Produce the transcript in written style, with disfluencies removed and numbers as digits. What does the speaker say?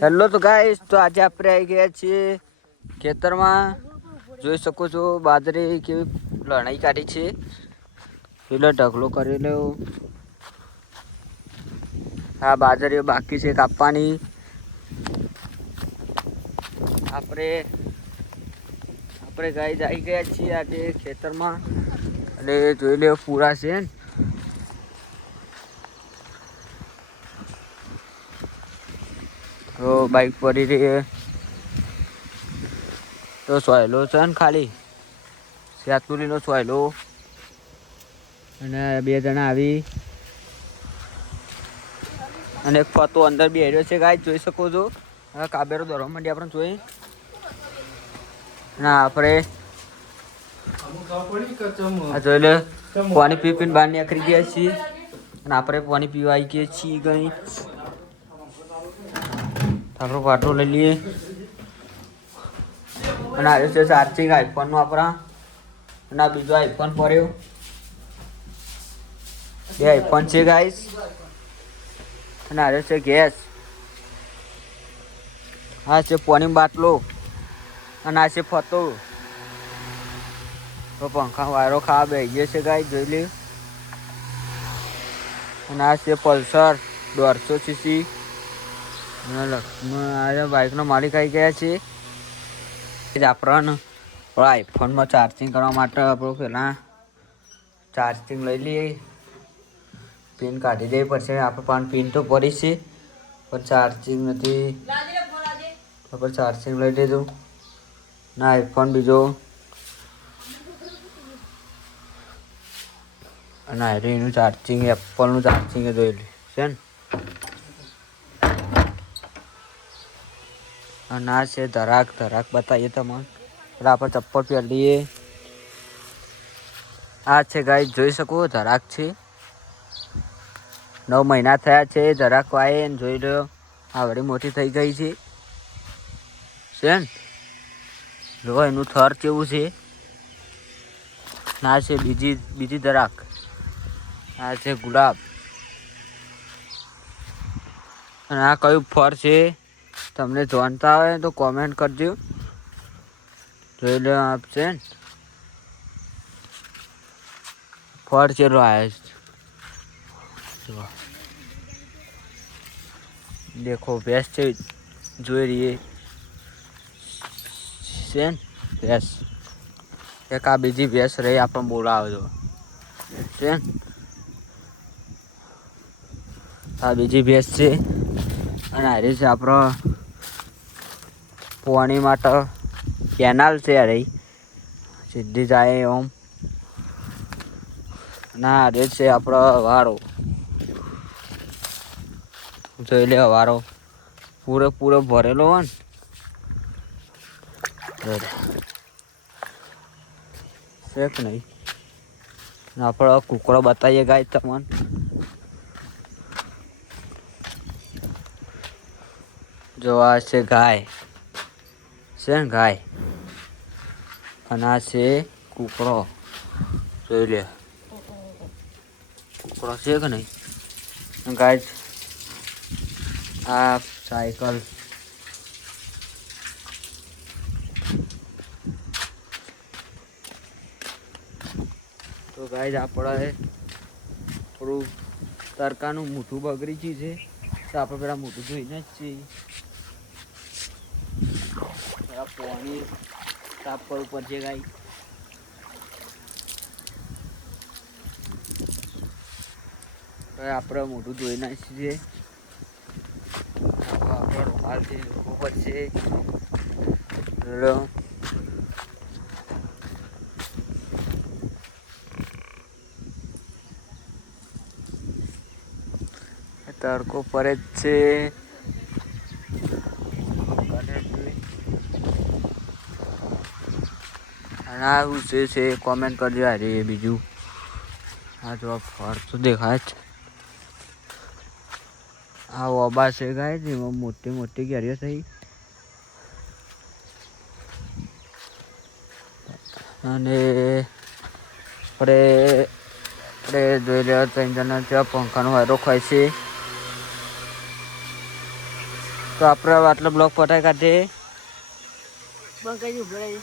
Hello તો guys, તો આજે આપણે આવી ગયા છીએ ખેતરમાં. જોઈ શકો છો બાજરી કેવી લણાઈ કાઢી છે. પેલો ઢગલો કરી લ્યો. આ બાજરીઓ બાકી છે કાપવાની. આપણે ગાઈસ આવી ગયા છીએ આજે ખેતરમાં અને જોઈ લ્યો પૂરા છે ને. તો બાઈક પડી રહી તો સોયલો છે ને ખાલી સેતુલીનો સોયલો અને બે જણા આવી અને એક ફતો અંદર બેહ્યો છે ગાય જોઈ શકો છો. હવે કાબેરો દોરવા માંડી આપણે જોઈ ના આપણે જોઈ લે પાણી પી પીને બહાર નીકળી ગયા છીએ અને આપણે પાણી પીવા આવી ગયા છીએ. ગઈ આપણો પાટો લઈ લઈએ અને આ છે ચાર્જિંગ આઈફોન નો આપણા અને આ બીજો આઈફોન પડ્યો. બે આઈફોન છે ગાઈસ અને આ છે ગેસ. આ છે પાણી બાટલો અને આ છે ફતો. તો પંખા વાયરો ખાવા બે ગયો છે ગાઈસ જોઈ લે. અને આ છે પલ્સર 150cc. બાઈકનો માલિક આવી ગયા છે. આપણને આઈફોનમાં ચાર્જિંગ કરવા માટે આપણું પહેલાં ચાર્જિંગ લઈ લઈએ. પિન કાઢી દઈએ પછી આપણે પણ પિન તો પડી છે પણ ચાર્જિંગ નથી. આપણે ચાર્જિંગ લઈ લીધું ના આઈફોન બીજો અને એનું ચાર્જિંગ એપલનું ચાર્જિંગ જોઈ લે છે ને. અને આ છે ધરાક બતાવીએ તમને. એટલે આપણે ચપ્પલ પહેરીએ. આ છે ગાય જોઈ શકો ધરાક છે. 9 મહિના થયા છે ધરાક વાય જોઈ લો. આ વળી મોટી થઈ ગઈ છે ને જો એનું થર કેવું છે. આ છે બીજી ધરાક. આ છે ગુલાબ અને આ કયું ફળ છે તમને જાણતા હોય તો કોમેન્ટ કરજો. જોઈ લો આપ છે ને ફળ છે દેખો ભેંસ છે જોઈ રહીએ છે ને ભેંસ. એક આ બીજી ભેંસ રહી આપણને બોલાવે છે ને. આ બીજી ભેંસ છે અને આ રહી છે આપણો પાણી માટે કેનાલ છે. આ રહી સીધી જાય ઓમ. ના રે છે આપણો વારો જોઈ લે. વારો પૂરો ભરેલો હોય ને છે કે નહીં. આપણો કુકડો બતાવીએ ગાય તમને. જો આ છે ગાય છે ને ગાય અને આ છે કુકડો જોઈ લે. કુકડો છે કે નહીં ગાય. આ સાયકલ તો ગાય આપણે થોડું તડકાનું મોઢું બગડી ગયું છે તો આપણે પેલા મોઢું ધોઈને જ છીએ. પાણી સાફ કરવું પડશે ગાય. આપણે મોઢું ધોઈ નાખીએ. આપણો રૂમાલથી ધોવું પડશે. તડકો પડે જ છે. અને આ શું છે કોમેન્ટ કરજો. અરે બીજું આ જો ફળ તો દેખાય જ. આ ઓબા છે ગાય એમાં મોટી કેરીઓ થઈ. અને આપણે જોઈ લેવા 3 જણા ત્યાં પંખાનો વાયરો ખાય છે. તો આપણે આટલો બ્લોક પતાવી કાઢીએ. બંધ કરી ઉભરાય.